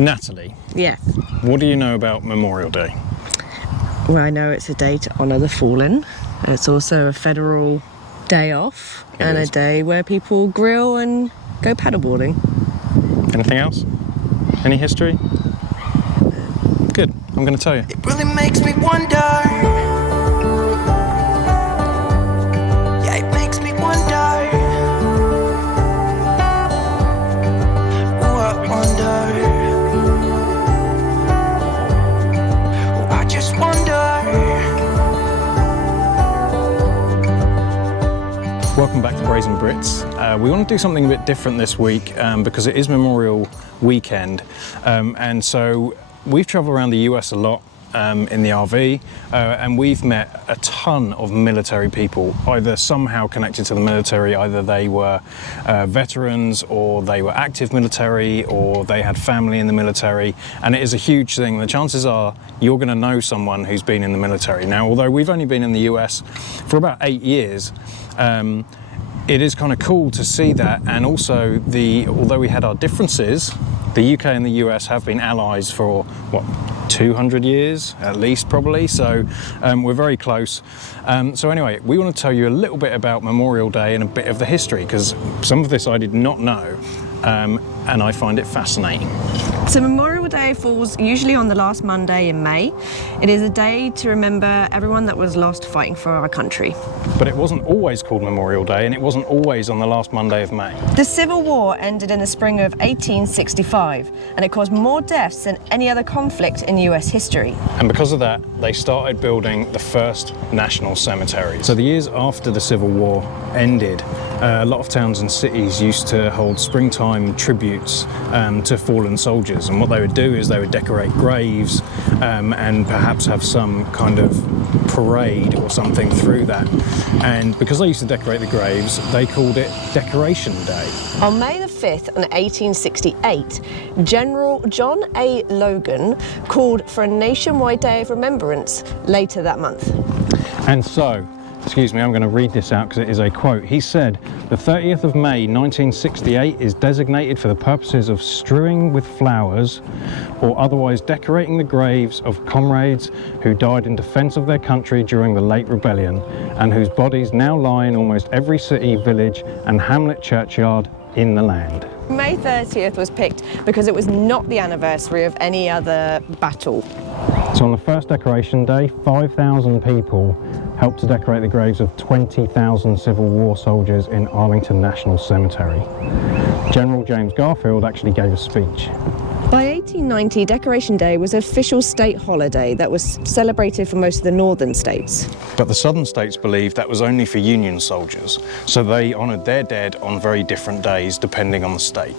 Natalie, Yes. what do you know about Memorial Day? Well, I know it's a day to honour the fallen. It's also a federal day off and a day where people grill and go paddleboarding. Anything else? Any history? Good, I'm going to tell you. It really makes me wonder. Yeah, it makes me wonder. Oh, I wonder. Oh, I just wonder. Welcome back to Brazen Brits. We want to do something a bit different this week because it is Memorial Weekend, and so we've travelled around the US a lot in the RV, and we've met a ton of military people, either somehow connected to the military, either they were veterans or they were active military or they had family in the military, and it is a huge thing. The chances are you're going to know someone who's been in the military. Now, although we've only been in the US for about 8 years, it is kind of cool to see that, and also although we had our differences, the UK and the US have been allies for what, 200 years at least, probably, so we're very close. So anyway, we want to tell you a little bit about Memorial Day and a bit of the history, because some of this I did not know, and I find it fascinating. So Memorial Day falls usually on the last Monday in May. It is a day to remember everyone that was lost fighting for our country. But it wasn't always called Memorial Day, and it wasn't always on the last Monday of May. The Civil War ended in the spring of 1865, and it caused more deaths than any other conflict in US history. And because of that, they started building the first national cemetery. So the years after the Civil War ended, a lot of towns and cities used to hold springtime tributes to fallen soldiers, and what they would do is they would decorate graves and perhaps have some kind of parade or something through that. And because they used to decorate the graves, they called it Decoration Day. On May the 5th, in 1868, General John A. Logan called for a nationwide day of remembrance later that month. And so, excuse me, I'm going to read this out because it is a quote. He said, "The 30th of May 1968 is designated for the purposes of strewing with flowers or otherwise decorating the graves of comrades who died in defence of their country during the late rebellion and whose bodies now lie in almost every city, village and hamlet churchyard in the land." May 30th was picked because it was not the anniversary of any other battle. So on the first decoration day, 5,000 people helped to decorate the graves of 20,000 Civil War soldiers in Arlington National Cemetery. General James Garfield actually gave a speech. By 1890, Decoration Day was an official state holiday that was celebrated for most of the northern states. But the southern states believed that was only for Union soldiers, so they honoured their dead on very different days depending on the state.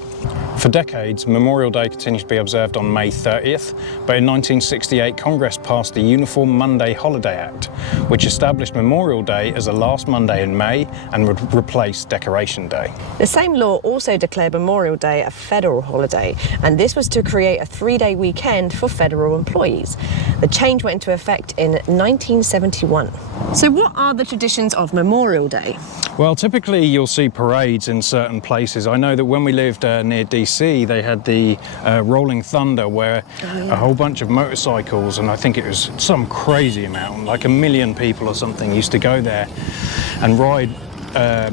For decades, Memorial Day continued to be observed on May 30th, but in 1968 Congress passed the Uniform Monday Holiday Act, which established Memorial Day as the last Monday in May and would replace Decoration Day. The same law also declared Memorial Day a federal holiday, and this was to create a 3-day weekend for federal employees. The change went into effect in 1971. So what are the traditions of Memorial Day? Well, typically you'll see parades in certain places. I know that when we lived near DC, they had the Rolling Thunder, where a whole bunch of motorcycles, and I think it was some crazy amount, like 1 million people or something, used to go there and ride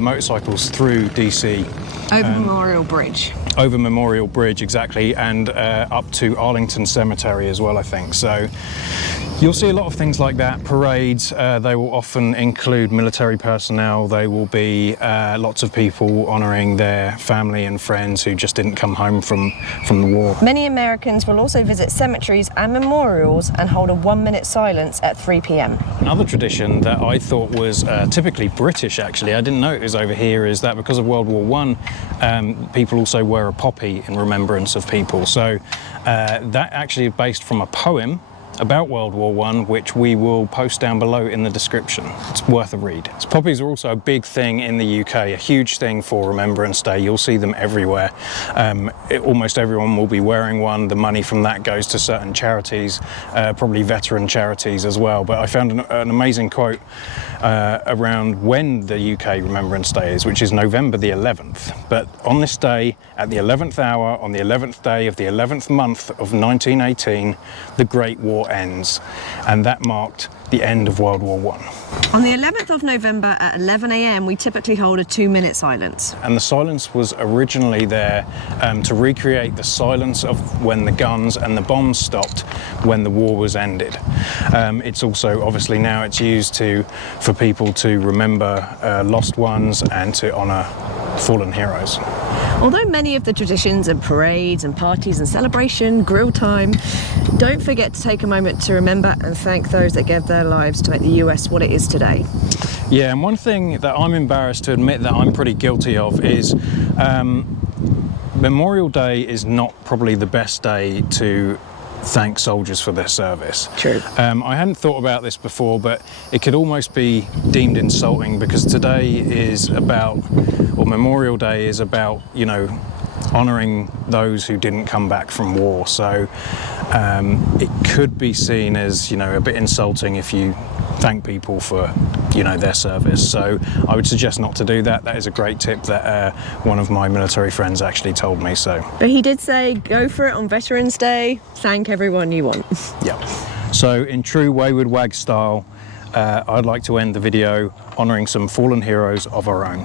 motorcycles through DC. Over Memorial Bridge. Over Memorial Bridge, exactly, and up to Arlington Cemetery as well, I think. So you'll see a lot of things like that, parades. They will often include military personnel. They will be lots of people honouring their family and friends who just didn't come home from the war. Many Americans will also visit cemeteries and memorials and hold a 1-minute silence at 3 p.m. Another tradition that I thought was typically British, actually, I didn't know it was over here, is that because of World War I, people also wear a poppy in remembrance of people. So that actually is based from a poem about World War I, which we will post down below in the description. It's worth a read. So poppies are also a big thing in the UK, a huge thing for Remembrance Day. You'll see them everywhere. Almost everyone will be wearing one. The money from that goes to certain charities, probably veteran charities as well. But I found an amazing quote around when the UK Remembrance Day is, which is November the 11th. But on this day, at the 11th hour, on the 11th day of the 11th month of 1918, the Great War ends, and that marked the end of World War I. On the 11th of November at 11 a.m, we typically hold a 2-minute silence. And the silence was originally there to recreate the silence of when the guns and the bombs stopped when the war was ended. It's also, obviously now it's used for people to remember lost ones and to honour fallen heroes. Although many of the traditions and parades and parties and celebration, grill time, don't forget to take a moment to remember and thank those that gave their lives to make the US what it is today. Yeah, and one thing that I'm embarrassed to admit that I'm pretty guilty of is Memorial Day is not probably the best day to thank soldiers for their service. True. I hadn't thought about this before, but it could almost be deemed insulting because today is about, or Memorial Day is about, you know, honouring those who didn't come back from war. So it could be seen as, you know, a bit insulting if you thank people for, you know, their service. So I would suggest not to do that. That is a great tip that one of my military friends actually told me. So, but he did say, go for it on Veterans Day. Thank everyone you want. yeah. So in true Wayward Wag style, I'd like to end the video honouring some fallen heroes of our own.